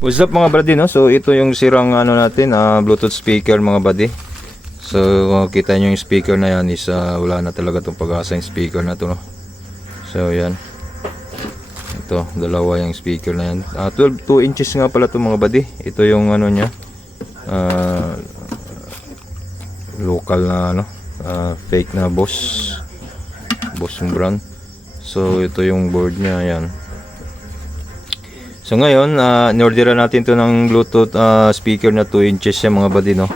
What's up mga buddy, no? So ito yung sirang ano natin, Bluetooth speaker mga buddy. So kita nyo yung speaker na yan is wala na talaga itong pag-asa yung speaker na to, no? So yan. Ito, dalawa yung speaker na yan. 2 inches nga pala ito mga buddy. Ito yung ano nya. Local na ano, fake na Boss yung brand. So ito yung board nya, yan. So ngayon, in-orderan natin to ng Bluetooth speaker na 2 inches siya mga buddy, no?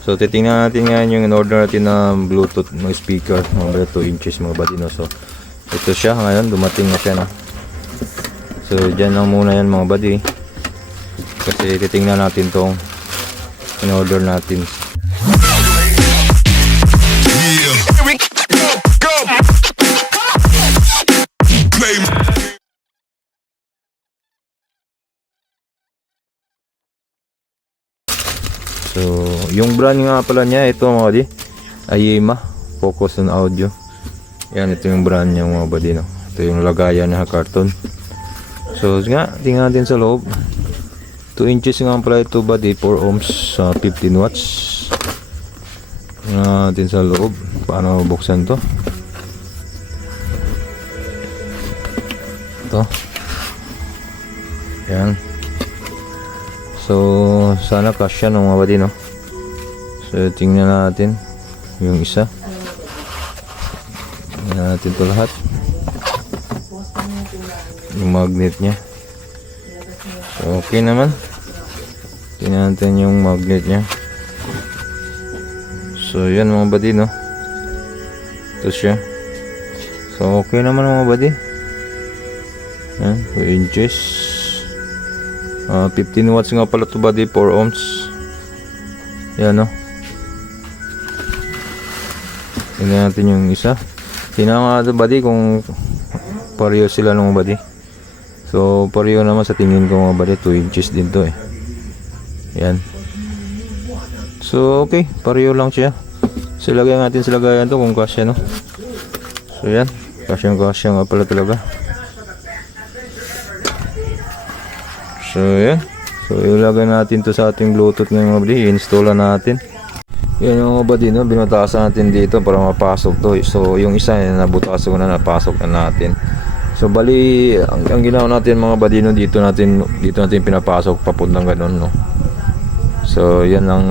So titingnan natin ngayon yung in-order natin na Bluetooth ng speaker, mga 2 inches mga buddy, no? So ito siya ngayon, dumating na siya, no? So dyan lang muna yan mga buddy, kasi titingnan natin tong in-order natin. So, yung brand nga pala niya, ito mga buddy, Ayema Focus on Audio. Yan, ito yung brand niya mga buddy, no? Ito yung lagayan na karton. So, nga, tingnan natin sa loob. 2 inches nga pala ito buddy, 4 ohms, 15 watts. Tingnan natin sa loob, paano buksan to. Ito. Yan. So sana kasya ng mga buddy, no? So tingnan natin yung isa. Tingnan natin ito lahat. Yung magnet nya. So okay naman. Tingnan natin yung magnet nya. So yan mga buddy, no? Ito siya. So okay naman mga buddy. Yan, 2 inches. 15 watts nga pala to buddy, 4 ohms. Yan, no? Tingnan natin yung isa. Tingnan nga ito buddy kung pareho sila ng buddy. So pareho naman sa tingin ko mga buddy, 2 inches din to eh. Yan. So okay, pareho lang siya. So lagyan natin sa lagayan to kung kasya, no? So yan, kasya nga pala talaga. So yan. So ilagay natin to sa ating Bluetooth ngayon mga buddy. I-install natin. Yan yung mga buddy, no? Binutasan natin dito para mapasok to. So yung isa nabutasan ko na, napasok na natin. So bali ang ginawa natin mga buddy, no, dito natin pinapasok papuntang ganun, no. So yan ang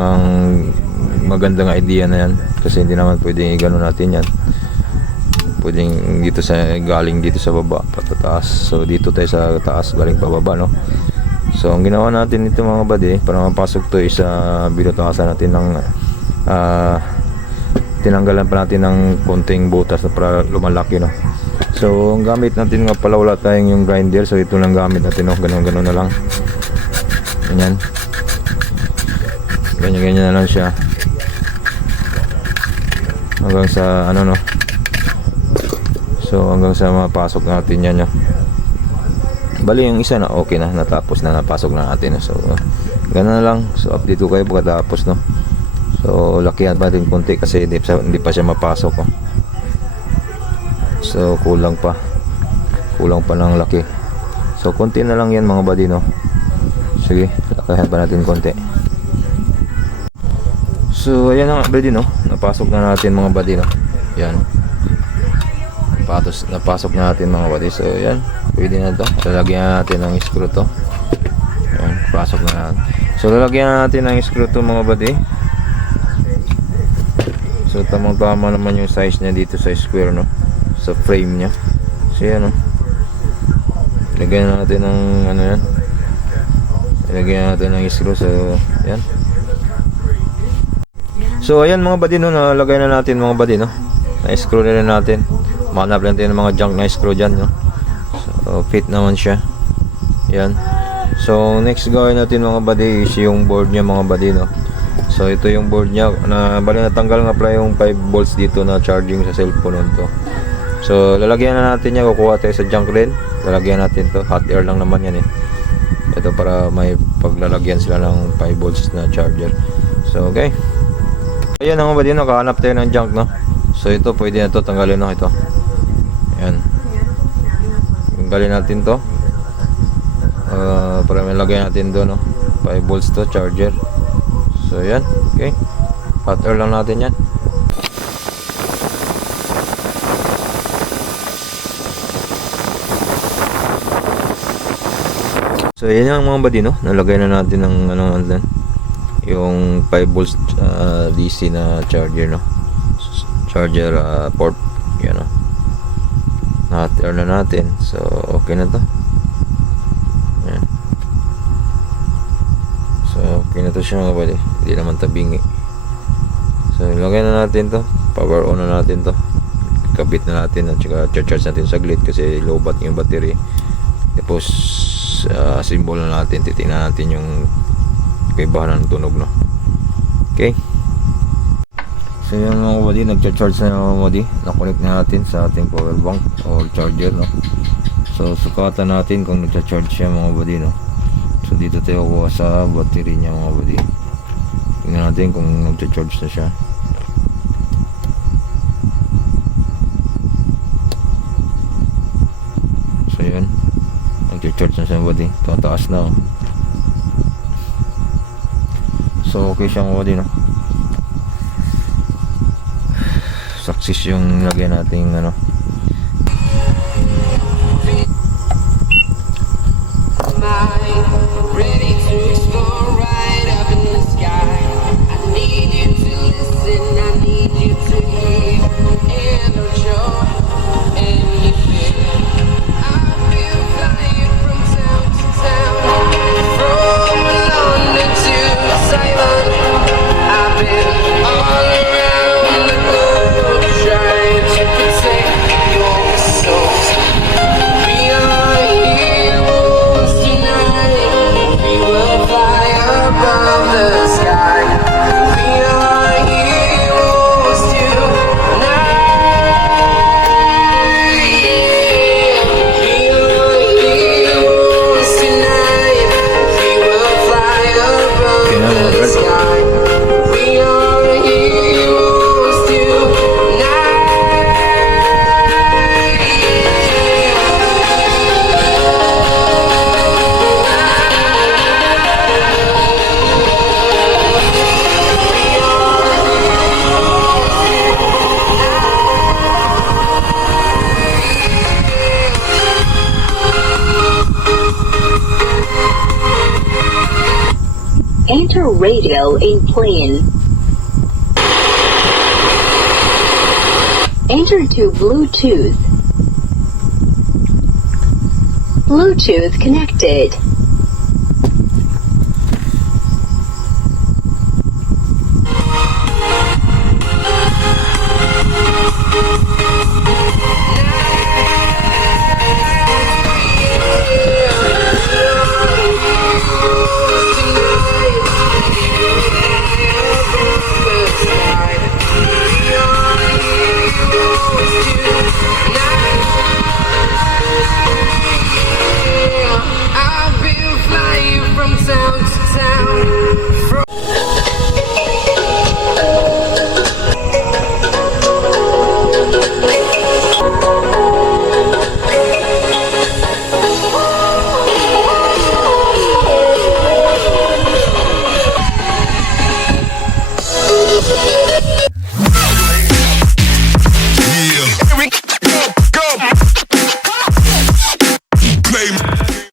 magandang idea na yan, kasi hindi naman pwedeng i-ganon natin yan. Pwedeng dito galing dito sa baba patataas. So dito tayo sa taas galing pababa, no. So ang ginawa natin ito mga buddy, para mapasok to is binutasan natin ng tinanggalan pa natin ng konting butas para lumalaki, no. So ang gamit natin nga pala, wala tayong yung grinder, so ito lang gamit natin, no. Ganun na lang. Ganyan. Ganyan na lang siya. Hanggang sa ano, no. So hanggang sa mapasok natin yan, no. Bali yung isa na okay na, natapos na, napasok na natin, no? So gano'n na lang. So update ko kayo pagkatapos, no. So lakihan pa din konti kasi hindi pa siya mapasok, no? So kulang pa ng laki. So konti na lang yan mga buddy, no. Sige, lakihan pa natin konti. So ayan na buddy, no. Napasok na natin mga buddy, no. Yan, napasok na natin mga buddy. So yan, pwede na to. Lalagyan natin ng screw to. Yan, pasok na natin. So lalagyan natin ng screw to mga buddy. So tamang tama naman yung size niya dito sa square, no, sa frame niya. So yan, no. Lagyan natin ng ano yan. Lagyan natin ng screw. So yan. So ayan mga buddy, no, nalagay na natin mga buddy, no. Na-screw na rin natin. Manap lang tayo ng mga junk na screw dyan, no. So fit naman siya. Yan. So next gawin natin mga buddy is yung board niya mga buddy, no. So ito yung board niya na bali natanggal nga pala yung 5 volts dito na charging sa cellphone nito. So lalagyan na natin niya, kukuha tayo sa junk rin. Lalagyan natin to, hot air lang naman yan eh. Ito para may paglalagyan sila ng 5 volts na charger. So okay. Ayan mga buddy, nakahanap tayo ng junk, no. So ito pwede na to tanggalin, no, ito. Ayan. Tanggalin natin to. para may lagay natin doon, no? 5 volts to charger. So yan, okay, hot air lang natin yan. So yan yung mga buddy, no? Nalagay na natin ng ano natin, yung 5 volts DC na charger, no? Charger port, yan, no? Hot air na natin. So okay na to. Yan. So okay na to siya mga buddy, hindi naman tabingi. So ilagay na natin to, power on na natin to, kabit na natin at saka charge natin saglit kasi low bat yung battery. Tapos symbol na natin, titingnan natin yung kaibahan ng tunog, no? Okay, so yung mga buddy, nagcha-charge na yung mga buddy, na-connect na natin sa ating power bank or charger, no? So sukatan natin kung nagcha-charge siya mga buddy, no? So dito tayo kuha sa battery niya mga buddy, tingnan natin kung nagcha-charge na siya. So yun, nagcha-charge na siya buddy, tataas na, oh. So okay siya mga buddy, no? Success yung lagyan nating ano, ready to explore right up in the sky. I need you to listen, I need you to hear, and don't show any fear. I feel flying from town to town, from London to Ceylon. I've been all around the globe trying to protect your soul. We are heroes tonight. We will fly above the sky. We are heroes tonight. We are heroes tonight. We will fly above the sky. We are heroes tonight. Enter radio in plane. Enter to Bluetooth. Bluetooth connected.